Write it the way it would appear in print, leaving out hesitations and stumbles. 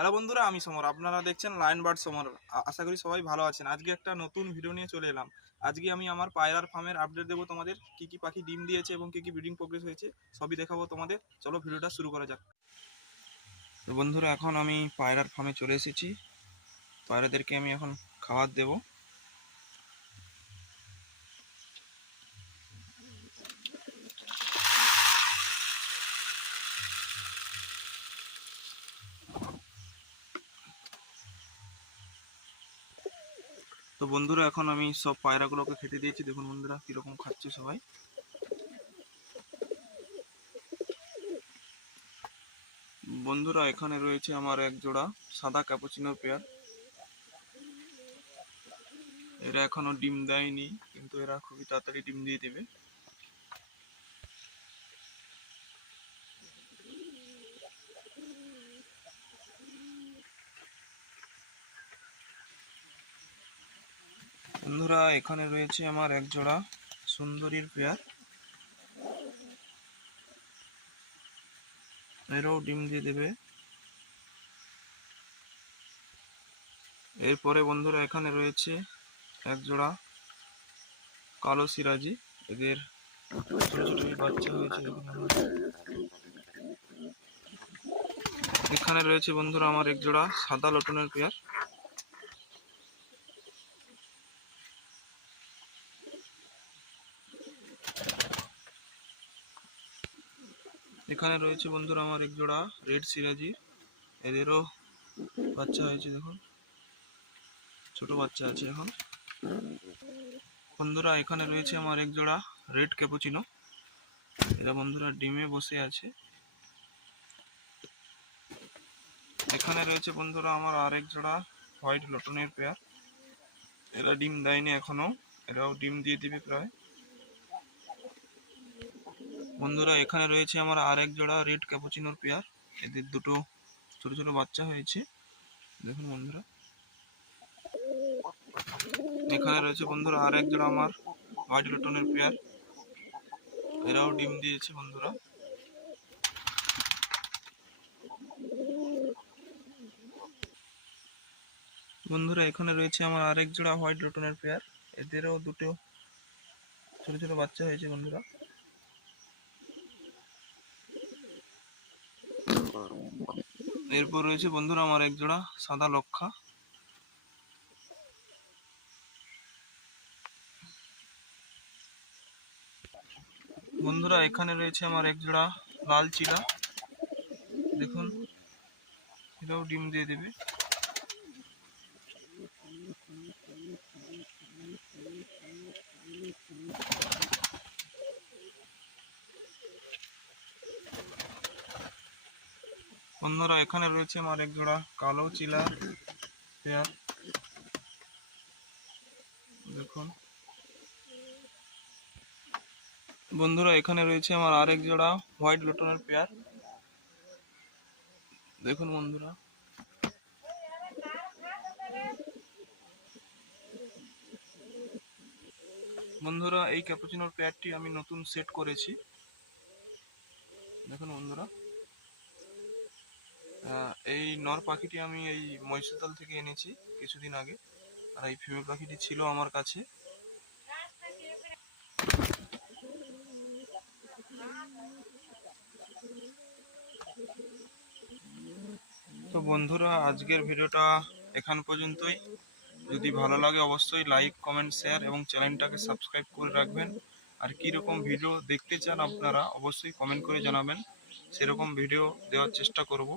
Hello বন্ধুরা, আমি সমর। আপনারা দেখছেন লায়ন বার্ড সমর। আশা করি সবাই ভালো আছেন। আজকে একটা নতুন ভিডিও নিয়ে চলে এলাম। আজকে আমি আমার পায়রার ফার্মের আপডেট দেবো তোমাদের। কি কি পাখি ডিম দিয়েছে এবং কি কি ব্রিডিং প্রোগ্রেস হয়েছে সবই দেখাবো তোমাদের। চলো ভিডিওটা শুরু করা যাক। তো বন্ধুরা, এখন আমি পায়রার ফার্মে চলে এসেছি। পায়রাদেরকে আমি এখন খাবার দেবো। তো বন্ধুরা, এখন আমি সব পায়রাগুলোকে খেতে দিয়েছি। দেখুন বন্ধুরা কীরকম খাচ্ছে সবাই। বন্ধুরা, এখানে রয়েছে আমার এক জোড়া সাদা ক্যাপুচিনো পেয়ার। এরা এখনো ডিম দেয়নি, কিন্তু এরা খুবই তাড়াতাড়ি ডিম দিয়ে দেবে। বন্ধুরা, এখানে রয়েছে আমার এক জোড়া সুন্দরীর পেয়ার। এরাও ডিম দিয়ে দেবে। এরপরে বন্ধুরা, এখানে রয়েছে এক জোড়া কালো সিরাজি। এদের ছোট ছোট বাচ্চা হয়েছে। এখানে রয়েছে বন্ধুরা আমার এক জোড়া সাদা লটনের পেয়ার। এখানে রয়েছে বন্ধুরা আমার এক জোড়া রেড সিরাজি। এদেরও বাচ্চা হয়েছে, দেখুন ছোট বাচ্চা আছে এখন। বন্ধুরা, এখানে রয়েছে আমার এক জোড়া রেড ক্যাপুচিনো। এরা বন্ধুরা ডিমে বসে আছে। এখানে রয়েছে বন্ধুরা আমার আরেক জোড়া হোয়াইট লটনের পেয়ার। এরা ডিম দেয়নি এখনো, এরাও ডিম দিয়ে দিবে প্রায়। বন্ধুরা, এখানে রয়েছে আমার আরেক জোড়া রেড ক্যাপুচিনোর পেয়ার। এদের দুটো ছোট ছোট বাচ্চা হয়েছে, দেখুন বন্ধুরা। এখানে রয়েছে বন্ধুরা আরেক জোড়া আমার হোয়াইট লটনের পেয়ার। এরাও ডিম দিয়েছে বন্ধুরা। বন্ধুরা, এখানে রয়েছে আমার আরেক জোড়া হোয়াইট লটনের পেয়ার। এদেরও দুটো ছোট ছোট বাচ্চা হয়েছে বন্ধুরা। এরপর রয়েছে বন্ধুরা আমার এক জোড়া সাদা লক্ষা। বন্ধুরা, এখানে রয়েছে আমার এক জোড়া লাল চিলা। দেখুন এটাও ডিম দিয়ে দেবে। বন্ধুরা, এখানে রয়েছে আমার এক জোড়া কালো চিলা পেয়ার, দেখুন। বন্ধুরা, এখানে রয়েছে আমার আরেক জোড়া হোয়াইট লটনের পেয়ার, দেখুন বন্ধুরা। বন্ধুরা, এই ক্যাপুচিনোর পেয়ারটি আমি নতুন সেট করেছি, দেখুন বন্ধুরা। এই নর পাখিটি আমি এই মহিষাদল থেকে এনেছি কিছুদিন আগে, আর এই ফিমেল পাখিটি ছিল আমার কাছে। তো বন্ধুরা, আজকের ভিডিওটা এখান পর্যন্তই। যদি ভালো লাগে অবশ্যই লাইক, কমেন্ট, শেয়ার এবং চ্যানেলটাকে সাবস্ক্রাইব করে রাখবেন। আর কীরকম ভিডিও দেখতে চান আপনারা অবশ্যই কমেন্ট করে জানাবেন, সেরকম ভিডিও দেওয়ার চেষ্টা করব।